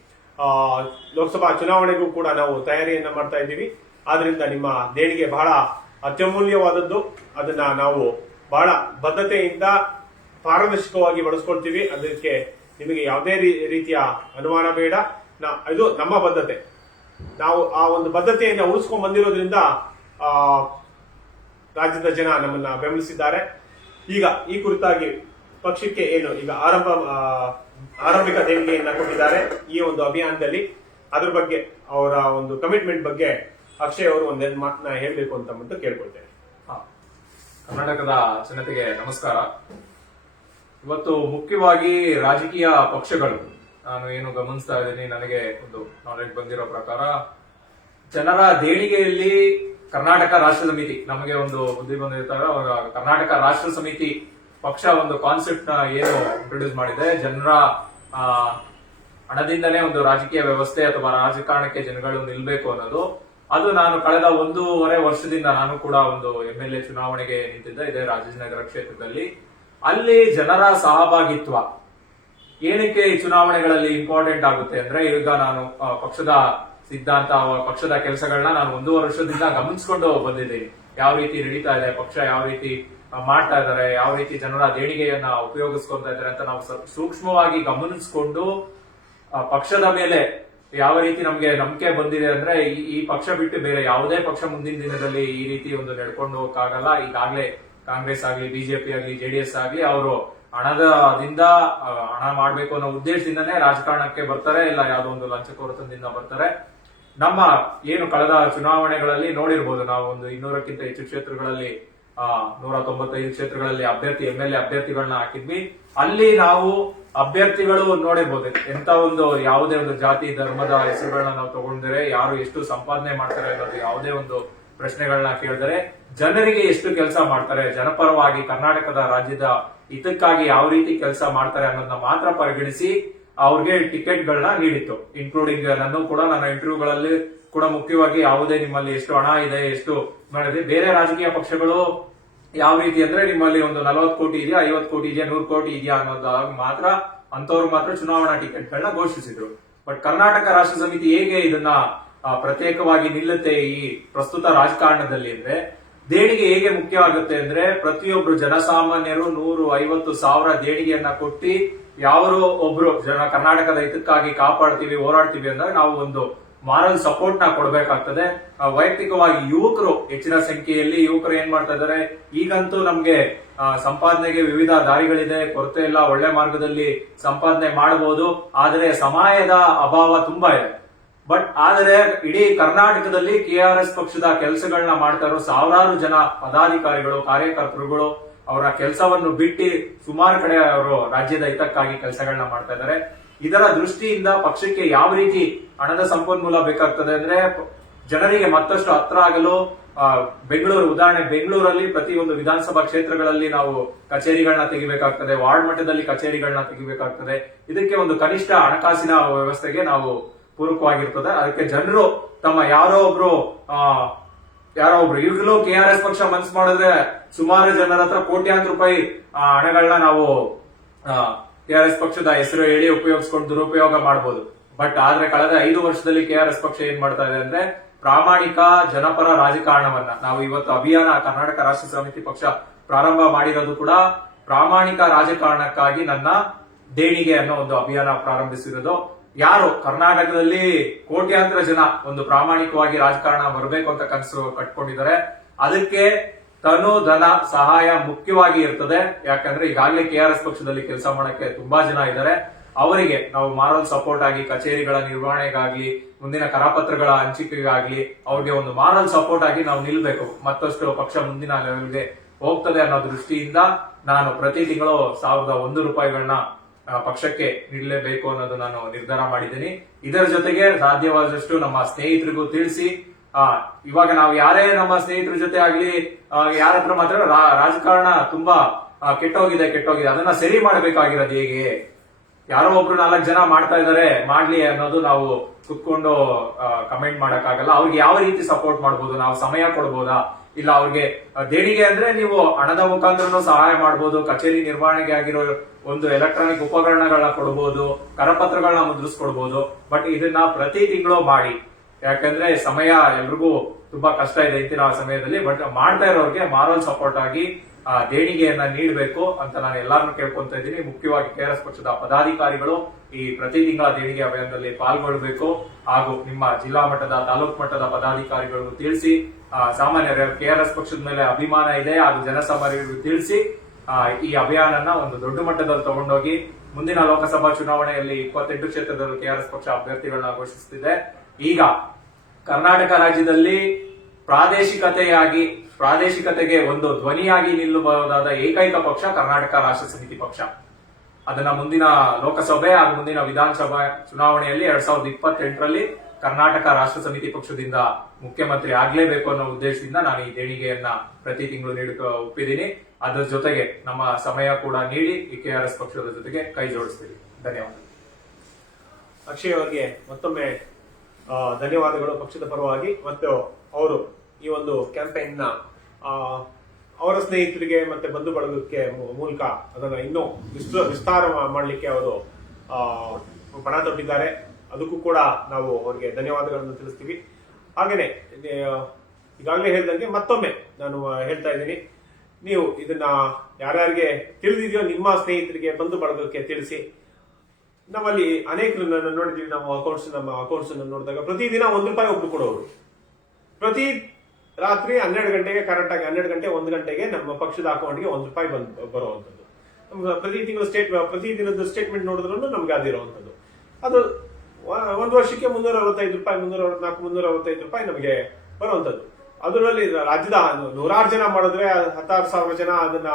ಲೋಕಸಭಾ ಚುನಾವಣೆಗೂ ಕೂಡ ನಾವು ತಯಾರಿಯನ್ನ ಮಾಡ್ತಾ ಇದ್ದೀವಿ. ಆದ್ರಿಂದ ನಿಮ್ಮ ದೇಣಿಗೆ ಬಹಳ ಅತ್ಯಮೂಲ್ಯವಾದದ್ದು. ಅದನ್ನ ನಾವು ಬಹಳ ಬದ್ಧತೆಯಿಂದ ಪಾರದರ್ಶಕವಾಗಿ ಬಳಸ್ಕೊಳ್ತೀವಿ. ಅದಕ್ಕೆ ನಿಮಗೆ ಯಾವುದೇ ರೀತಿಯ ಅನುಮಾನ ಬೇಡ. ಇದು ನಮ್ಮ ಬದ್ಧತೆ. ನಾವು ಆ ಒಂದು ಬದ್ಧತೆಯನ್ನು ಉಳಿಸ್ಕೊಂಡ್ ಬಂದಿರೋದ್ರಿಂದ ರಾಜ್ಯದ ಜನ ನಮ್ಮನ್ನ ಬೆಂಬಲಿಸಿದ್ದಾರೆ. ಈಗ ಈ ಕುರಿತಾಗಿ ಪಕ್ಷಕ್ಕೆ ಏನು ಈಗ ಆರಂಭ ಆರಂಭಿಕ ದೇಣಿಗೆಯನ್ನ ಕೊಟ್ಟಿದ್ದಾರೆ. ಈ ಒಂದು ಅಭಿಯಾನದಲ್ಲಿ ಅದ್ರ ಬಗ್ಗೆ ಅವರ ಒಂದು ಕಮಿಟ್ಮೆಂಟ್ ಬಗ್ಗೆ ಅಕ್ಷಯ್ ಅವರು ಒಂದೆರಡು ಮಾತನ್ನ ಹೇಳಬೇಕು ಅಂತ ಅಂದ್ಬಿಟ್ಟು ಕೇಳ್ಕೊಳ್ತೇನೆ. ಕರ್ನಾಟಕದ ಜನತೆಗೆ ನಮಸ್ಕಾರ. ಇವತ್ತು ಮುಖ್ಯವಾಗಿ ರಾಜಕೀಯ ಪಕ್ಷಗಳು. ನಾನು ಏನು ಗಮನಿಸ್ತಾ ಇದ್ದೀನಿ, ನನಗೆ ಒಂದು ನಾಲೆಡ್ಜ್ ಬಂದಿರೋ ಪ್ರಕಾರ ಜನರ ದೇಣಿಗೆಯಲ್ಲಿ ಕರ್ನಾಟಕ ರಾಷ್ಟ್ರ ಸಮಿತಿ, ನಮಗೆ ಒಂದು ಬುದ್ಧಿ ಬಂದಿರ್ತಾರೆ, ಅವರ ಕರ್ನಾಟಕ ರಾಷ್ಟ್ರ ಸಮಿತಿ ಪಕ್ಷ ಒಂದು ಕಾನ್ಸೆಪ್ಟ್ನ ಏನು ಇಂಟ್ರೊಡ್ಯೂಸ್ ಮಾಡಿದೆ. ಜನರ ಆ, ಹಣದಿಂದನೇ ಒಂದು ರಾಜಕೀಯ ವ್ಯವಸ್ಥೆ ಅಥವಾ ರಾಜಕಾರಣಕ್ಕೆ ಜನಗಳು ನಿಲ್ಬೇಕು ಅನ್ನೋದು. ಅದು ನಾನು ಕಳೆದ ಒಂದೂವರೆ ವರ್ಷದಿಂದ ನಾನು ಕೂಡ ಒಂದು ಎಂ ಎಲ್ ಎ ಚುನಾವಣೆಗೆ ನಿಂತಿದ್ದೆ ಇದೇ ರಾಜಾಜಿನಗರ ಕ್ಷೇತ್ರದಲ್ಲಿ. ಅಲ್ಲಿ ಜನರ ಸಹಭಾಗಿತ್ವ. ಏನಕ್ಕೆ ಈ ಚುನಾವಣೆಗಳಲ್ಲಿ ಇಂಪಾರ್ಟೆಂಟ್ ಆಗುತ್ತೆ ಅಂದ್ರೆ ಈಗ ನಾನು ಪಕ್ಷದ ಸಿದ್ಧಾಂತ ಪಕ್ಷದ ಕೆಲಸಗಳನ್ನ ನಾನು ಒಂದೂವರೆ ವರ್ಷದಿಂದ ಗಮನಿಸ್ಕೊಂಡು ಬಂದಿದ್ದೀನಿ. ಯಾವ ರೀತಿ ನಡೀತಾ ಇದೆ ಪಕ್ಷ ಯಾವ ರೀತಿ ಮಾಡ್ತಾ ಇದ್ದಾರೆ, ಯಾವ ರೀತಿ ಜನರ ದೇಣಿಗೆಯನ್ನ ಉಪಯೋಗಿಸ್ಕೊಂತ ಇದ್ದಾರೆ ಅಂತ ನಾವು ಸೂಕ್ಷ್ಮವಾಗಿ ಗಮನಿಸ್ಕೊಂಡು ಪಕ್ಷದ ಮೇಲೆ ಯಾವ ರೀತಿ ನಮ್ಗೆ ನಂಬಿಕೆ ಬಂದಿದೆ ಅಂದ್ರೆ ಈ- ಪಕ್ಷ ಬಿಟ್ಟು ಬೇರೆ ಯಾವುದೇ ಪಕ್ಷ ಮುಂದಿನ ದಿನದಲ್ಲಿ ಈ ರೀತಿ ಒಂದು ನಡ್ಕೊಂಡು ಹೋಗಕ್ಕಾಗಲ್ಲ. ಈಗಾಗಲೇ ಕಾಂಗ್ರೆಸ್ ಆಗ್ಲಿ ಬಿಜೆಪಿ ಆಗ್ಲಿ ಜೆಡಿಎಸ್ ಆಗ್ಲಿ ಅವರು ಹಣದಿಂದ ಹಣ ಮಾಡ್ಬೇಕು ಅನ್ನೋ ಉದ್ದೇಶದಿಂದನೇ ರಾಜಕಾರಣಕ್ಕೆ ಬರ್ತಾರೆ, ಇಲ್ಲ ಯಾವುದೋ ಒಂದು ಲಂಚಕೋರತನದಿಂದ ಬರ್ತಾರೆ. ನಮ್ಮ ಏನು ಕಳೆದ ಚುನಾವಣೆಗಳಲ್ಲಿ ನೋಡಿರ್ಬೋದು ನಾವು ಒಂದು ಇನ್ನೂರಕ್ಕಿಂತ ಹೆಚ್ಚು ಕ್ಷೇತ್ರಗಳಲ್ಲಿ ನೂರ ತೊಂಬತ್ತೈದು ಕ್ಷೇತ್ರಗಳಲ್ಲಿ ಅಭ್ಯರ್ಥಿ, ಎಂ ಎಲ್ ಎ ಅಭ್ಯರ್ಥಿಗಳನ್ನ ಹಾಕಿದ್ವಿ. ಅಲ್ಲಿ ನಾವು ಅಭ್ಯರ್ಥಿಗಳು ನೋಡಿರ್ಬೋದು, ಎಂತ ಒಂದು ಯಾವುದೇ ಒಂದು ಜಾತಿ, ಧರ್ಮದ ಹೆಸರುಗಳನ್ನ ನಾವು ತಗೊಂಡಿದ್ರೆ, ಯಾರು ಎಷ್ಟು ಸಂಪಾದನೆ ಮಾಡ್ತಾರೆ ಅನ್ನೋದು ಯಾವುದೇ ಒಂದು ಪ್ರಶ್ನೆಗಳನ್ನ ಕೇಳಿದರೆ, ಜನರಿಗೆ ಎಷ್ಟು ಕೆಲಸ ಮಾಡ್ತಾರೆ, ಜನಪರವಾಗಿ ಕರ್ನಾಟಕದ ರಾಜ್ಯದ ಹಿತಕ್ಕಾಗಿ ಯಾವ ರೀತಿ ಕೆಲಸ ಮಾಡ್ತಾರೆ ಅನ್ನೋದನ್ನ ಮಾತ್ರ ಪರಿಗಣಿಸಿ ಅವ್ರಿಗೆ ಟಿಕೆಟ್ ಗಳನ್ನ ನೀಡಿತ್ತು. ಇನ್ಕ್ಲೂಡಿಂಗ್ ನಾನು ಕೂಡ, ನನ್ನ ಇಂಟರ್ವ್ಯೂಗಳಲ್ಲಿ ಕೂಡ ಮುಖ್ಯವಾಗಿ ಯಾವುದೇ ನಿಮ್ಮಲ್ಲಿ ಎಷ್ಟು ಹಣ ಇದೆ, ಎಷ್ಟು ಮಾಡಿದೆ, ಬೇರೆ ರಾಜಕೀಯ ಪಕ್ಷಗಳು ಯಾವ ರೀತಿ ಅಂದ್ರೆ ನಿಮ್ಮಲ್ಲಿ ಒಂದು ನಲವತ್ತು ಕೋಟಿ ಇದೆಯಾ, ಐವತ್ತು ಕೋಟಿ ಇದೆಯಾ, ನೂರು ಕೋಟಿ ಇದೆಯಾ ಅನ್ನೋದಾಗ ಮಾತ್ರ ಅಂತವ್ರು ಮಾತ್ರ ಚುನಾವಣಾ ಟಿಕೆಟ್ ಗಳನ್ನ ಘೋಷಿಸಿದ್ರು. ಬಟ್ ಕರ್ನಾಟಕ ರಾಷ್ಟ್ರ ಸಮಿತಿ ಹೇಗೆ ಇದನ್ನ ಪ್ರತ್ಯೇಕವಾಗಿ ನಿಲ್ಲುತ್ತೆ ಈ ಪ್ರಸ್ತುತ ರಾಜಕಾರಣದಲ್ಲಿ ಅಂದ್ರೆ, ದೇಣಿಗೆ ಹೇಗೆ ಮುಖ್ಯವಾಗುತ್ತೆ ಅಂದ್ರೆ ಪ್ರತಿಯೊಬ್ರು ಜನಸಾಮಾನ್ಯರು ನೂರು, ಐವತ್ತು ಸಾವಿರ ದೇಣಿಗೆಯನ್ನ ಕೊಟ್ಟಿ ಯಾರು ಒಬ್ರು ಜನ ಕರ್ನಾಟಕದ ಹಿತಕ್ಕಾಗಿ ಕಾಪಾಡ್ತೀವಿ, ಹೋರಾಡ್ತೀವಿ ಅಂದ್ರೆ ನಾವು ಒಂದು ಮಾರಲ್ ಸಪೋರ್ಟ್ನ ಕೊಡಬೇಕಾಗ್ತದೆ. ವೈಯಕ್ತಿಕವಾಗಿ ಯುವಕರು ಹೆಚ್ಚಿನ ಸಂಖ್ಯೆಯಲ್ಲಿ ಯುವಕರು ಏನ್ ಮಾಡ್ತಾ ಇದಾರೆ ಈಗಂತೂ ನಮ್ಗೆ ಸಂಪಾದನೆಗೆ ವಿವಿಧ ದಾರಿಗಳಿದೆ. ಕೊರತೆ ಇಲ್ಲ, ಒಳ್ಳೆ ಮಾರ್ಗದಲ್ಲಿ ಸಂಪಾದನೆ ಮಾಡಬಹುದು ಆದರೆ ಸಮಯದ ಅಭಾವ ತುಂಬಾ ಇದೆ. ಬಟ್ ಆದರೆ ಇಡೀ ಕರ್ನಾಟಕದಲ್ಲಿ ಕೆ ಆರ್ ಎಸ್ ಪಕ್ಷದ ಕೆಲಸಗಳನ್ನ ಮಾಡ್ತಾ ಇರೋ ಸಾವಿರಾರು ಜನ ಪದಾಧಿಕಾರಿಗಳು, ಕಾರ್ಯಕರ್ತರುಗಳು ಅವರ ಕೆಲಸವನ್ನು ಬಿಟ್ಟು ಸುಮಾರು ಕಡೆ ಅವರು ರಾಜ್ಯದ ಹಿತಕ್ಕಾಗಿ ಕೆಲಸಗಳನ್ನ ಮಾಡ್ತಾ ಇದ್ದಾರೆ. ಇದರ ದೃಷ್ಟಿಯಿಂದ ಪಕ್ಷಕ್ಕೆ ಯಾವ ರೀತಿ ಹಣದ ಸಂಪನ್ಮೂಲ ಬೇಕಾಗ್ತದೆ ಅಂದ್ರೆ ಜನರಿಗೆ ಮತ್ತಷ್ಟು ಹತ್ರ ಆಗಲು ಬೆಂಗಳೂರು, ಉದಾಹರಣೆ ಬೆಂಗಳೂರಲ್ಲಿ ಪ್ರತಿ ಒಂದು ವಿಧಾನಸಭಾ ಕ್ಷೇತ್ರಗಳಲ್ಲಿ ನಾವು ಕಚೇರಿಗಳನ್ನ ತೆಗಿಬೇಕಾಗ್ತದೆ, ವಾರ್ಡ್ ಮಟ್ಟದಲ್ಲಿ ಕಚೇರಿಗಳನ್ನ ತೆಗಿಬೇಕಾಗ್ತದೆ. ಇದಕ್ಕೆ ಒಂದು ಕನಿಷ್ಠ ಹಣಕಾಸಿನ ವ್ಯವಸ್ಥೆಗೆ ನಾವು ಪೂರಕವಾಗಿರ್ತದೆ. ಅದಕ್ಕೆ ಜನರು ತಮ್ಮ ಯಾರೋ ಒಬ್ರು ಯಾರೋ ಒಬ್ರು, ಈಗಲೂ ಕೆ ಆರ್ ಎಸ್ ಪಕ್ಷ ಮನ್ಸ್ ಮಾಡಿದ್ರೆ ಸುಮಾರು ಜನರ ಹತ್ರ ಕೋಟ್ಯಾಂತರ ರೂಪಾಯಿ ಹಣಗಳನ್ನ ನಾವು ಆರ್ ಎಸ್ ಪಕ್ಷದ ಹೆಸರು ಹೇಳಿ ಉಪಯೋಗಿಸ್ಕೊಂಡು ದುರುಪಯೋಗ ಮಾಡಬಹುದು ಬಟ್ ಆದ್ರೆ ಕಳೆದ ಐದು ವರ್ಷದಲ್ಲಿ ಕೆ ಆರ್ ಎಸ್ ಪಕ್ಷ ಏನ್ ಮಾಡ್ತಾ ಇದೆ ಅಂದ್ರೆ ಪ್ರಾಮಾಣಿಕ ಜನಪರ ರಾಜಕಾರಣವನ್ನ, ನಾವು ಇವತ್ತು ಅಭಿಯಾನ ಕರ್ನಾಟಕ ರಾಷ್ಟ್ರ ಸಮಿತಿ ಪಕ್ಷ ಪ್ರಾರಂಭ ಮಾಡಿರೋದು ಕೂಡ ಪ್ರಾಮಾಣಿಕ ರಾಜಕಾರಣಕ್ಕಾಗಿ ನನ್ನ ದೇಣಿಗೆ ಅನ್ನೋ ಒಂದು ಅಭಿಯಾನ ಪ್ರಾರಂಭಿಸಿರೋದು. ಯಾರು? ಕರ್ನಾಟಕದಲ್ಲಿ ಕೋಟ್ಯಾಂತರ ಜನ ಒಂದು ಪ್ರಾಮಾಣಿಕವಾಗಿ ರಾಜಕಾರಣ ಬರಬೇಕು ಅಂತ ಕನಸು ಕಟ್ಕೊಂಡಿದ್ದಾರೆ. ಅದಕ್ಕೆ ತನು ಧನ ಸಹಾಯ ಮುಖ್ಯವಾಗಿ ಇರ್ತದೆ. ಯಾಕಂದ್ರೆ ಈಗಾಗಲೇ ಕೆ ಆರ್ ಎಸ್ ಪಕ್ಷದಲ್ಲಿ ಕೆಲಸ ಮಾಡಕ್ಕೆ ತುಂಬಾ ಜನ ಇದ್ದಾರೆ. ಅವರಿಗೆ ನಾವು ಮಾರಲ್ ಸಪೋರ್ಟ್ ಆಗಿ ಕಚೇರಿಗಳ ನಿರ್ವಹಣೆಗಾಗ್ಲಿ, ಮುಂದಿನ ಕರಪತ್ರಗಳ ಹಂಚಿಕೆಗಾಗ್ಲಿ, ಅವ್ರಿಗೆ ಒಂದು ಮಾರಲ್ ಸಪೋರ್ಟ್ ಆಗಿ ನಾವು ನಿಲ್ಬೇಕು. ಮತ್ತಷ್ಟು ಪಕ್ಷ ಮುಂದಿನ ಲೆವೆಲ್ಗೆ ಹೋಗ್ತದೆ ಅನ್ನೋ ದೃಷ್ಟಿಯಿಂದ ನಾನು ಪ್ರತಿ ತಿಂಗಳು ಸಾವಿರದ ಒಂದು ರೂಪಾಯಿಗಳನ್ನ ಪಕ್ಷಕ್ಕೆ ನೀಡಲೇಬೇಕು ಅನ್ನೋದು ನಾನು ನಿರ್ಧಾರ ಮಾಡಿದ್ದೀನಿ. ಇದರ ಜೊತೆಗೆ ಸಾಧ್ಯವಾದಷ್ಟು ನಮ್ಮ ಸ್ನೇಹಿತರಿಗೂ ತಿಳಿಸಿ ಇವಾಗ ನಾವು ಯಾರೇ ನಮ್ಮ ಸ್ನೇಹಿತರ ಜೊತೆ ಆಗ್ಲಿ ಯಾರ ಹತ್ರ ಮಾತ್ರ ರಾಜಕಾರಣ ತುಂಬಾ ಕೆಟ್ಟೋಗಿದೆ ಕೆಟ್ಟೋಗಿದೆ. ಅದನ್ನ ಸರಿ ಮಾಡಬೇಕಾಗಿರೋದು ಹೇಗೆ? ಯಾರೋ ಒಬ್ರು ನಾಲ್ಕು ಜನ ಮಾಡ್ತಾ ಇದಾರೆ, ಮಾಡ್ಲಿ ಅನ್ನೋದು ನಾವು ಕುತ್ಕೊಂಡು ಕಮೆಂಟ್ ಮಾಡಕ್ಕಾಗಲ್ಲ. ಅವ್ರಿಗೆ ಯಾವ ರೀತಿ ಸಪೋರ್ಟ್ ಮಾಡ್ಬೋದು? ನಾವು ಸಮಯ ಕೊಡ್ಬೋದಾ? ಇಲ್ಲ ಅವ್ರಿಗೆ ದೇಣಿಗೆ ಅಂದ್ರೆ ನೀವು ಹಣದ ಮುಖಾಂತರ ಸಹಾಯ ಮಾಡ್ಬೋದು, ಕಚೇರಿ ನಿರ್ವಹಣೆಗೆ ಆಗಿರೋ ಒಂದು ಎಲೆಕ್ಟ್ರಾನಿಕ್ ಉಪಕರಣಗಳನ್ನ ಕೊಡ್ಬೋದು, ಕರಪತ್ರಗಳನ್ನ ಮುದ್ರಿಸ್ಕೊಡ್ಬೋದು. ಬಟ್ ಇದನ್ನ ಪ್ರತಿ ತಿಂಗಳು ಮಾಡಿ. ಯಾಕಂದ್ರೆ ಸಮಯ ಎಲ್ರಿಗೂ ತುಂಬಾ ಕಷ್ಟ ಇದೆ ಇತ್ತಿನ ಸಮಯದಲ್ಲಿ ಬಟ್ ಮಾಡ್ತಾ ಇರೋರಿಗೆ ಮಾರಲ್ ಸಪೋರ್ಟ್ ಆಗಿ ದೇಣಿಗೆಯನ್ನ ನೀಡಬೇಕು ಅಂತ ನಾನು ಎಲ್ಲಾರನ್ನೂ ಕೇಳ್ಕೊಂತ ಇದ್ದೀನಿ. ಮುಖ್ಯವಾಗಿ ಕೆಆರ್ಎಸ್ ಪಕ್ಷದ ಪದಾಧಿಕಾರಿಗಳು ಈ ಪ್ರತಿ ತಿಂಗಳ ದೇಣಿಗೆ ಅಭಿಯಾನದಲ್ಲಿ ಪಾಲ್ಗೊಳ್ಬೇಕು ಹಾಗೂ ನಿಮ್ಮ ಜಿಲ್ಲಾ ಮಟ್ಟದ, ತಾಲೂಕು ಮಟ್ಟದ ಪದಾಧಿಕಾರಿಗಳಿಗೂ ತಿಳಿಸಿ ಆರ್ ಕೆಆರ್ಎಸ್ ಪಕ್ಷದ ಮೇಲೆ ಅಭಿಮಾನ ಇದೆ ಹಾಗೂ ಜನಸಾಮಾನ್ಯರಿಗೂ ತಿಳಿಸಿ ಈ ಅಭಿಯಾನನ ಒಂದು ದೊಡ್ಡ ಮಟ್ಟದಲ್ಲಿ ತಗೊಂಡೋಗಿ, ಮುಂದಿನ ಲೋಕಸಭಾ ಚುನಾವಣೆಯಲ್ಲಿ ಇಪ್ಪತ್ತೆಂಟು ಕ್ಷೇತ್ರದಲ್ಲಿ ಕೆಆರ್ಎಸ್ ಪಕ್ಷ ಅಭ್ಯರ್ಥಿಗಳನ್ನ ಘೋಷಿಸುತ್ತಿದೆ ಈಗ ಕರ್ನಾಟಕ ರಾಜ್ಯದಲ್ಲಿ ಪ್ರಾದೇಶಿಕತೆಯಾಗಿ, ಪ್ರಾದೇಶಿಕತೆಗೆ ಒಂದು ಧ್ವನಿಯಾಗಿ ನಿಲ್ಲಬಹುದಾದ ಏಕೈಕ ಪಕ್ಷ ಕರ್ನಾಟಕ ರಾಷ್ಟ್ರ ಸಮಿತಿ ಪಕ್ಷ. ಅದನ್ನ ಮುಂದಿನ ಲೋಕಸಭೆ ಹಾಗೂ ಮುಂದಿನ ವಿಧಾನಸಭಾ ಚುನಾವಣೆಯಲ್ಲಿ ಎರಡ್ ಸಾವಿರದ ಇಪ್ಪತ್ತೆಂಟರಲ್ಲಿ ಕರ್ನಾಟಕ ರಾಷ್ಟ್ರ ಸಮಿತಿ ಪಕ್ಷದಿಂದ ಮುಖ್ಯಮಂತ್ರಿ ಆಗ್ಲೇಬೇಕು ಅನ್ನೋ ಉದ್ದೇಶದಿಂದ ನಾನು ಈ ದೇಣಿಗೆಯನ್ನ ಪ್ರತಿ ತಿಂಗಳು ನೀಡ ಒಪ್ಪಿದ್ದೀನಿ. ಅದರ ಜೊತೆಗೆ ನಮ್ಮ ಸಮಯ ಕೂಡ ನೀಡಿ, ಈ ಕೆಆರ್ಎಸ್ ಪಕ್ಷದ ಜೊತೆಗೆ ಕೈ ಜೋಡಿಸ್ತೀವಿ. ಧನ್ಯವಾದ. ಅಕ್ಷಯ್ ಅವರಿಗೆ ಮತ್ತೊಮ್ಮೆ ಧನ್ಯವಾದಗಳು ಪಕ್ಷದ ಪರವಾಗಿ. ಮತ್ತು ಅವರು ಈ ಒಂದು ಕ್ಯಾಂಪೇನ್ನ ಅವರ ಸ್ನೇಹಿತರಿಗೆ ಮತ್ತೆ ಬಂಧು ಬಳಗಕ್ಕೆ ಮೂಲಕ ಅದನ್ನ ಇನ್ನೂ ವಿಸ್ತ- ವಿಸ್ತಾರ ಮಾಡಲಿಕ್ಕೆ ಅವರು ಪಣ ತೊಟ್ಟಿದ್ದಾರೆ. ಅದಕ್ಕೂ ಕೂಡ ನಾವು ಅವರಿಗೆ ಧನ್ಯವಾದಗಳನ್ನು ತಿಳಿಸ್ತೀವಿ. ಹಾಗೇನೆ ಈಗಾಗಲೇ ಹೇಳಿದಂಗೆ ಮತ್ತೊಮ್ಮೆ ನಾನು ಹೇಳ್ತಾ ಇದ್ದೀನಿ. ನೀವು ಇದನ್ನ ಯಾರ್ಯಾರಿಗೆ ತಿಳಿದಿದೆಯೋ ನಿಮ್ಮ ಸ್ನೇಹಿತರಿಗೆ, ಬಂಧು ಬಳಗಕ್ಕೆ ತಿಳಿಸಿ. ನಮ್ಮಲ್ಲಿ ಅನೇಕ ನೋಡಿದೀವಿ ನಮ್ಮ ಅಕೌಂಟ್ಸ್ ನಮ್ಮ ಅಕೌಂಟ್ಸ್ ನೋಡಿದಾಗ ಪ್ರತಿದಿನ ಒಂದು ರೂಪಾಯಿ ಒಬ್ರು ಕೊಡೋರು. ಪ್ರತಿ ರಾತ್ರಿ ಹನ್ನೆರಡು ಗಂಟೆಗೆ ಕರೆಕ್ಟ್ ಆಗಿ ಹನ್ನೆರಡು ಗಂಟೆ, ಒಂದು ಗಂಟೆಗೆ ನಮ್ಮ ಪಕ್ಷದ ಅಕೌಂಟ್ಗೆ ಒಂದು ರೂಪಾಯಿ ಬಂದು ಬರುವಂತದ್ದು ನಮ್ಮ ಪ್ರತಿ ತಿಂಗಳು ಸ್ಟೇಟ್ ಪ್ರತಿ ದಿನದ ಸ್ಟೇಟ್ಮೆಂಟ್ ನೋಡಿದ್ರು ನಮ್ಗೆ ಅದಿರುವಂತದ್ದು ಅದು ಒಂದು ವರ್ಷಕ್ಕೆ ಮುನ್ನೂರ ಅರವತ್ತೈದು ರೂಪಾಯಿ ಮುನ್ನೂರ ಅರವತ್ನಾಲ್ಕು ಮುನ್ನೂರ ಅರವತ್ತೈದು ರೂಪಾಯಿ ನಮಗೆ ಬರುವಂತದ್ದು ಅದರಲ್ಲಿ ರಾಜ್ಯದ ನೂರಾರು ಜನ ಮಾಡಿದ್ರೆ ಹತ್ತಾರು ಸಾವಿರ ಜನ ಅದನ್ನ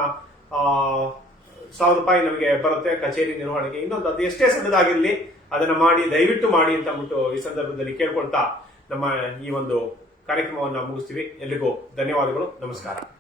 ಸಾವಿರ ರೂಪಾಯಿ ನಮಗೆ ಬರುತ್ತೆ ಕಚೇರಿ ನಿರ್ವಹಣೆಗೆ. ಇನ್ನೊಂದು, ಅದು ಎಷ್ಟೇ ಸಣ್ಣದಾಗಿರ್ಲಿ, ಅದನ್ನ ಮಾಡಿ, ದಯವಿಟ್ಟು ಮಾಡಿ ಅಂತ ಅಂದ್ಬಿಟ್ಟು ಈ ಸಂದರ್ಭದಲ್ಲಿ ಕೇಳ್ಕೊಳ್ತಾ ನಮ್ಮ ಈ ಒಂದು ಕಾರ್ಯಕ್ರಮವನ್ನು ಮುಗಿಸ್ತೀವಿ. ಎಲ್ರಿಗೂ ಧನ್ಯವಾದಗಳು. ನಮಸ್ಕಾರ.